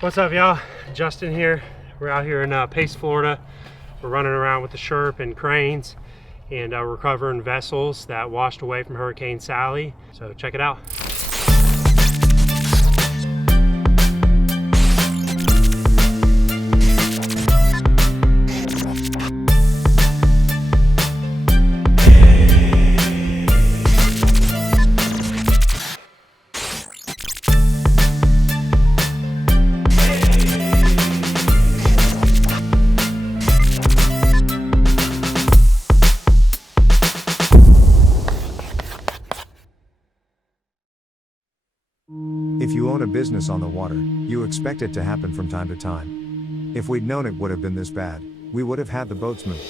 What's up, y'all? Justin here. We're out here in Pace, Florida. We're running around with the Sherp and cranes and recovering vessels that washed away from Hurricane Sally. So check it out. If you own a business on the water, you expect it to happen from time to time. If we'd known it would have been this bad, we would have had the boats move.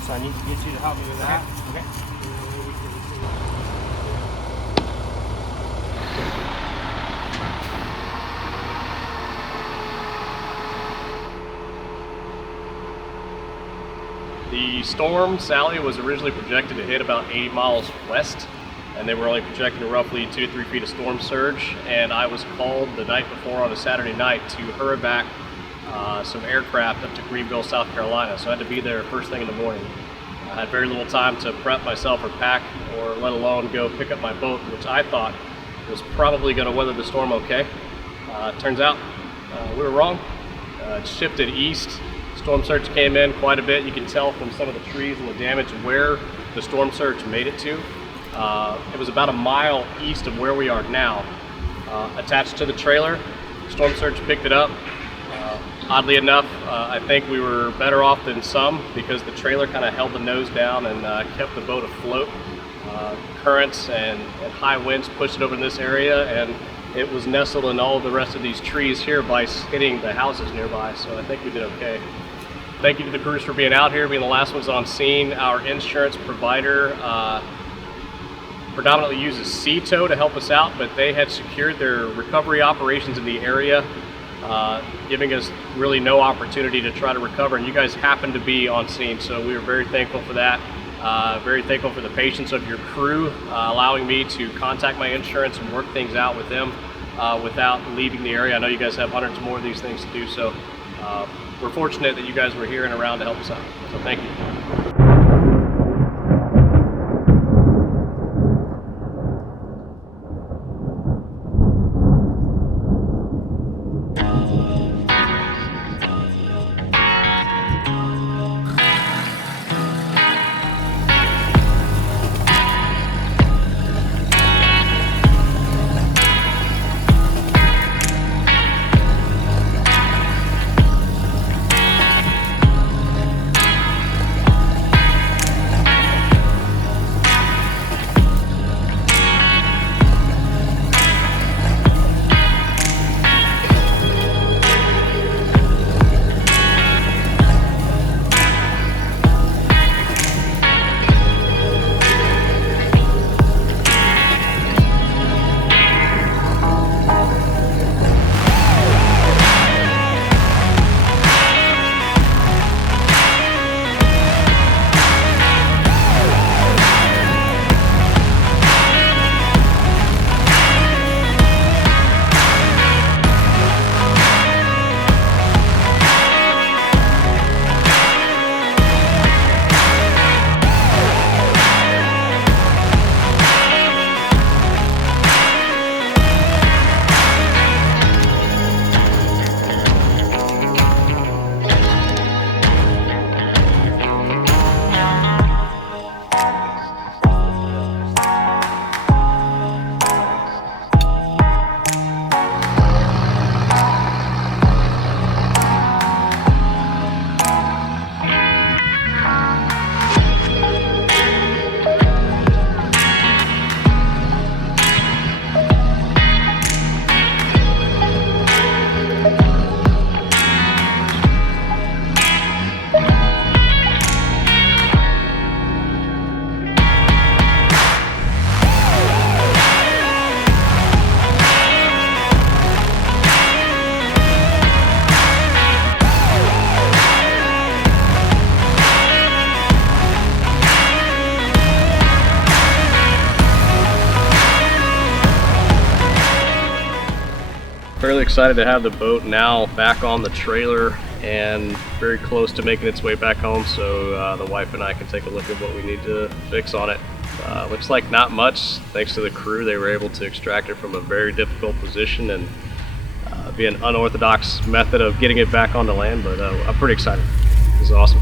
So I need to get you to help me with that. Okay. The storm, Sally, was originally projected to hit about 80 miles west, and they were only projecting roughly 2 to 3 feet of storm surge, and I was called the night before on a Saturday night to hurry back some aircraft up to Greenville, South Carolina, so I had to be there first thing in the morning. I had very little time to prep myself or pack, or let alone go pick up my boat, which I thought was probably going to weather the storm okay. Turns out we were wrong. It shifted east. Storm surge came in quite a bit. You can tell from some of the trees and the damage where the storm surge made it to. It was about a mile east of where we are now. Attached to the trailer, storm surge picked it up. Oddly enough, I think we were better off than some because the trailer kind of held the nose down and kept the boat afloat. Currents and high winds pushed it over in this area, and it was nestled in all of the rest of these trees here by hitting the houses nearby, so I think we did okay. Thank you to the crews for being out here, being the last ones on scene. Our insurance provider predominantly uses Sea Tow to help us out, but they had secured their recovery operations in the area, giving us really no opportunity to try to recover, and you guys happened to be on scene, so we were very thankful for that. Very thankful for the patience of your crew, allowing me to contact my insurance and work things out with them without leaving the area. I know you guys have hundreds more of these things to do, so we're fortunate that you guys were here and around to help us out, so thank you. Fairly excited to have the boat now back on the trailer and very close to making its way back home, so the wife and I can take a look at what we need to fix on it. Looks like not much. Thanks to the crew, they were able to extract it from a very difficult position and be an unorthodox method of getting it back onto land, but I'm pretty excited. This is awesome.